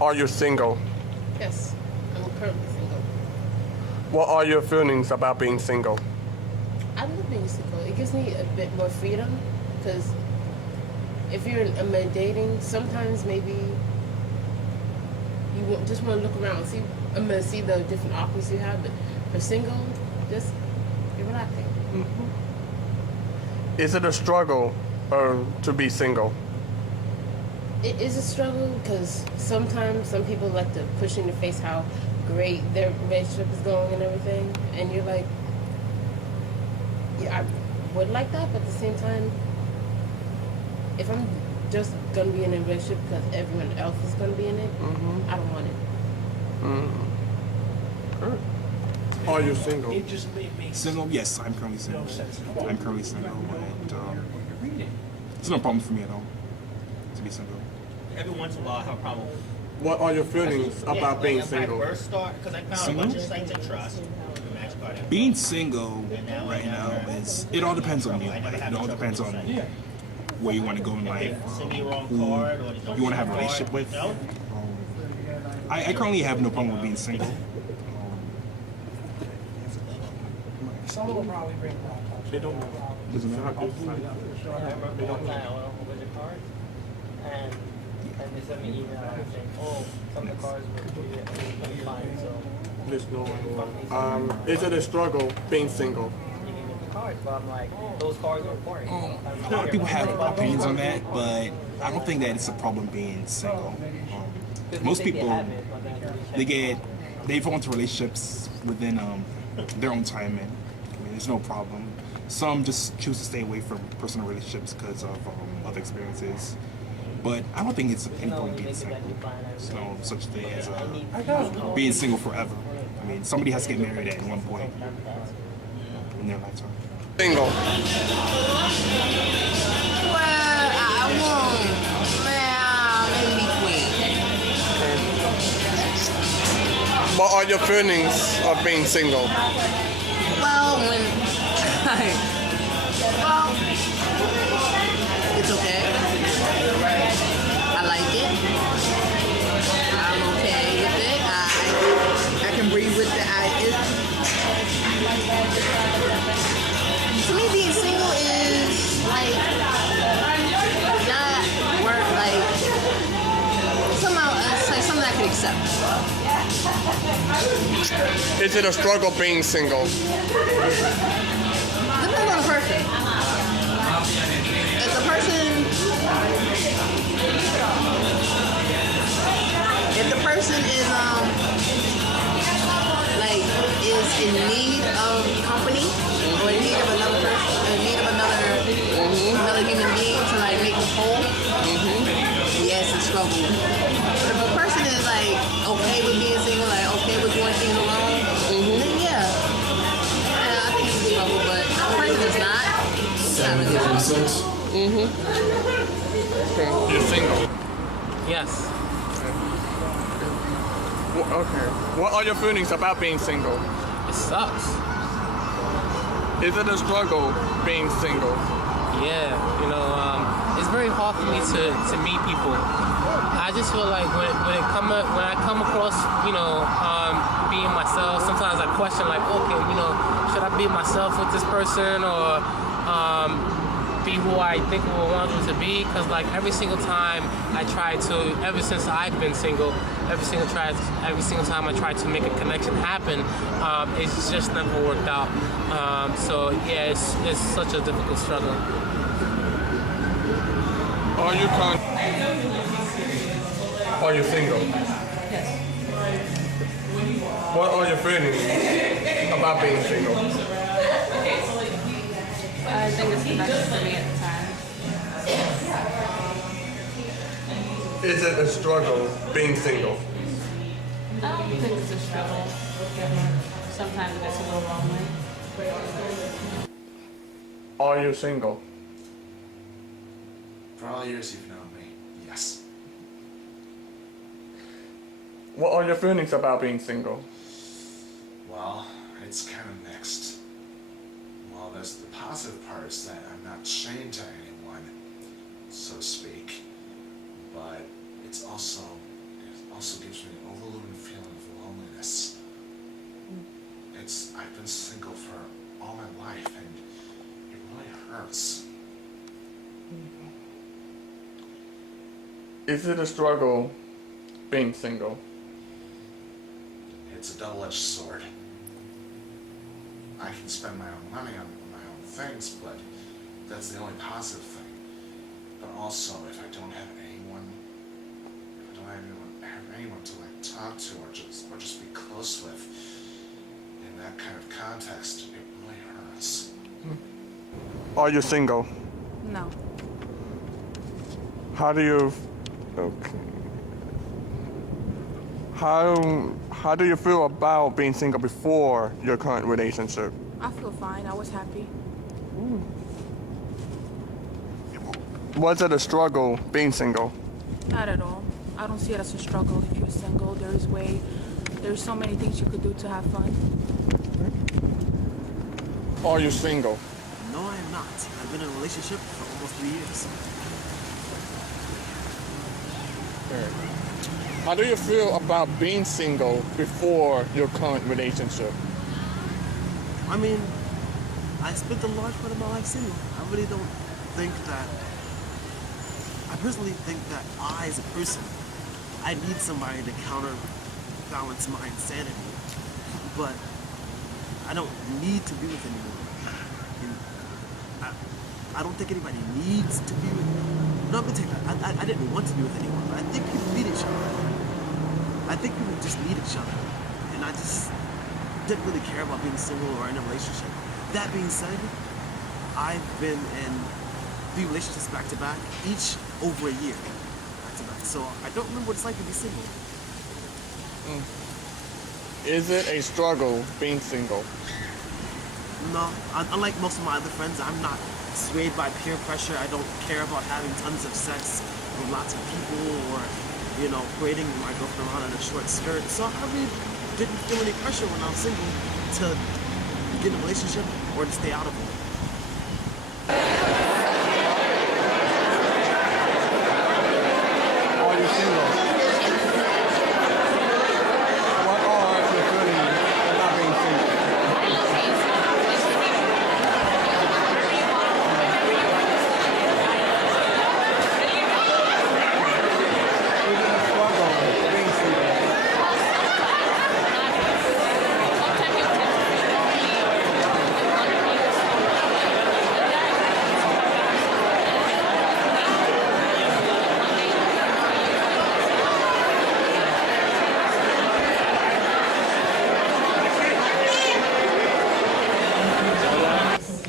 Are you single? Yes, I'm currently single. What are your feelings about being single? I love being single. It gives me a bit more freedom because if you're dating, sometimes maybe you just want to look around and see the different options you have. But for single, just be relaxing. Mm-hmm. Is it a struggle to be single? It is a struggle because sometimes some people like to push in your face how great their relationship is going and everything, and you're like, yeah, I would like that, but at the same time, if I'm just gonna be in a relationship because everyone else is gonna be in it, I don't want it. Are you single? Single? Yes, I'm currently single. I'm currently single, and it's no problem for me at all to be single. Every once in a while, I have a problem. What are your feelings about being single? When I first start, because I found a bunch of sites I trust. Being single right now it all depends on you. It all depends on where you want to go in life, who you want to have a relationship with. I currently have no problem with being single. Some will probably bring it up. They don't know. Doesn't matter. I remember one time I went home with a card, and they sent me an email saying, oh, some of the cards were fine, so. There's no one. Is it a struggle being single? You can get the cards, but I'm like, those cards are important. A lot of people have opinions on that, but I don't think that it's a problem being single. Most people, they fall into relationships within their own time, and there's no problem. Some just choose to stay away from personal relationships because of other experiences. But I don't think it's any problem being single. There's no such thing as being single forever. I mean, somebody has to get married at one point in their lifetime. Single. Well, I won't. In between. What are your feelings of being single? Well, it's okay. I like it. I'm okay with it. I can breathe with it. To me, being single is like not work. Like somehow it's like something I could accept. Is it a struggle being single? Depends on the person. If the person is like is in need of company or in need of another person, in need of another human being to like make them whole, yes, it's struggle. But if a person is like okay with being single, like okay with doing things alone, then yeah, I think it's a struggle. But if a person is not, it's not really a struggle. You're single. Yes. Okay. What are your feelings about being single? It sucks. Is it a struggle being single? Yeah, it's very hard for me to meet people. I just feel like when I come across, being myself, sometimes I question like, okay, should I be myself with this person or be who I think I want them to be? Because like every single time I try to, ever since I've been single, every single time I try to make a connection happen, it's just never worked out. So yeah, it's such a difficult struggle. Are you single? Yes. What are your feelings about being single? I think it's the best for me at the time. Is it a struggle being single? I don't think it's a struggle. Sometimes it gets a little lonely. Are you single? For all years you've known me, yes. What are your feelings about being single? Well, it's kind of mixed. Well, there's the positive part is that I'm not chained to anyone, so to speak. But it's also also gives me an overwhelming feeling of loneliness. I've been single for all my life, and it really hurts. Is it a struggle being single? It's a double-edged sword. I can spend my own money on my own things, but that's the only positive thing. But also, if I don't have anyone to like talk to or just be close with, in that kind of context, it really hurts. Are you single? No. How do you? Okay. How do you feel about being single before your current relationship? I feel fine. I was happy. Was it a struggle being single? Not at all. I don't see it as a struggle if you're single. There's so many things you could do to have fun. Are you single? No, I am not. I've been in a relationship for almost 3 years. How do you feel about being single before your current relationship? I mean, I spent a large part of my life single. I really don't think that... I personally think that I, as a person, I need somebody to counterbalance my insanity. But I don't need to be with anyone. And I don't think anybody needs to be with me. No, I'm gonna take that. I didn't want to be with anyone, but I think people need each other. I think people just need each other. And I just didn't really care about being single or in a relationship. That being said, I've been in 3 relationships back to back, each over a year back to back. So I don't remember what it's like to be single. Is it a struggle being single? No, unlike most of my other friends, I'm not swayed by peer pressure. I don't care about having tons of sex with lots of people or, parading my girlfriend around in a short skirt. So I really didn't feel any pressure when I was single to get in a relationship or to stay out of one. Are you single? What are your feelings about being single?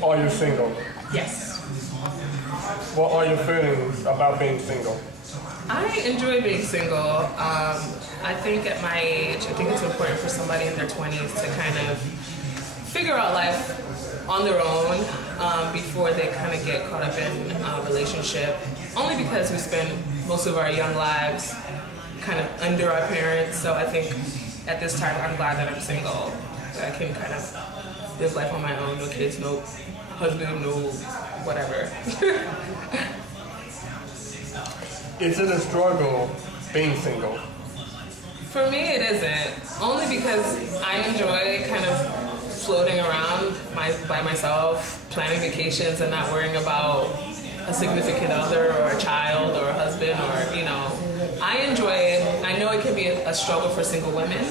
Are you single? Yes. What are your feelings about being single? I enjoy being single. I think at my age, I think it's important for somebody in their 20s to kind of figure out life on their own before they kind of get caught up in a relationship. Only because we spend most of our young lives kind of under our parents. So I think at this time, I'm glad that I'm single. That I can kind of live life on my own, no kids, no husband, no whatever. Is it a struggle being single? For me, it isn't. Only because I enjoy kind of floating around by myself, planning vacations and not worrying about a significant other or a child or a husband or, I enjoy it. I know it can be a struggle for single women,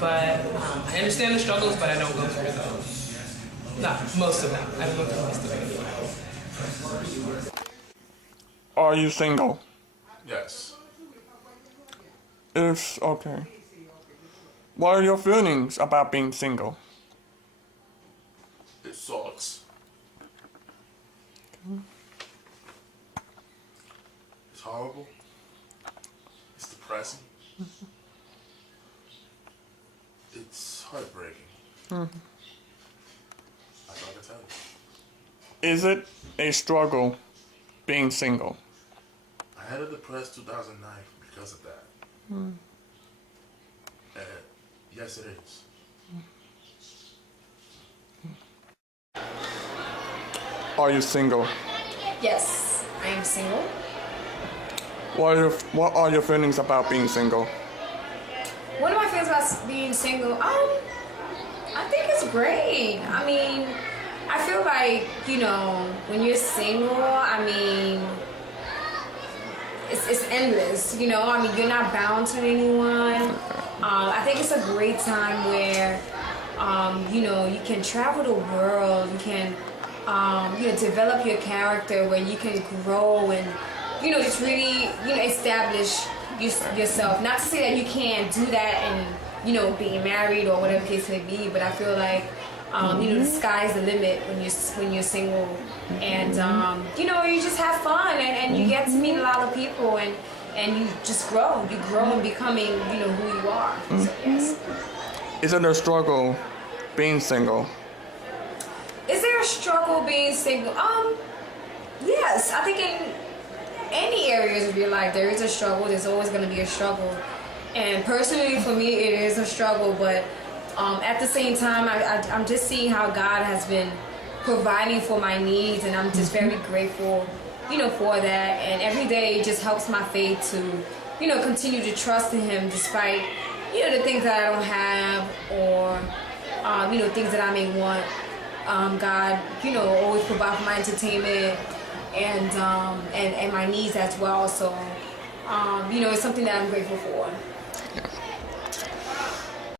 but I understand the struggles, but I don't go through those. Not most of them. I don't go through most of them. Are you single? Yes. Okay. What are your feelings about being single? It sucks. It's horrible. It's depressing. It's heartbreaking. That's all I can tell you. Is it a struggle being single? I had a depressed 2009 because of that. Yes, it is. Are you single? Yes, I am single. What are your feelings about being single? What are my feelings about being single? I think it's great. I mean, I feel like, when you're single, I mean, it's endless, I mean, you're not bound to anyone. I think it's a great time where, you can travel the world, you can, develop your character, where you can grow and, just really, establish yourself. Not to say that you can't do that and, being married or whatever the case may be, but I feel like, the sky's the limit when you're single, and you just have fun and you get to meet a lot of people and you just grow. You grow in becoming who you are. So, yes. Is it a struggle being single? Is there a struggle being single? Yes. I think in any areas of your life there is a struggle. There's always going to be a struggle, and personally for me it is a struggle, but at the same time, I'm just seeing how God has been providing for my needs, and I'm just very grateful, for that. And every day it just helps my faith to, continue to trust in Him despite, the things that I don't have or, things that I may want. God, always provide for my entertainment and my needs as well. So, it's something that I'm grateful for.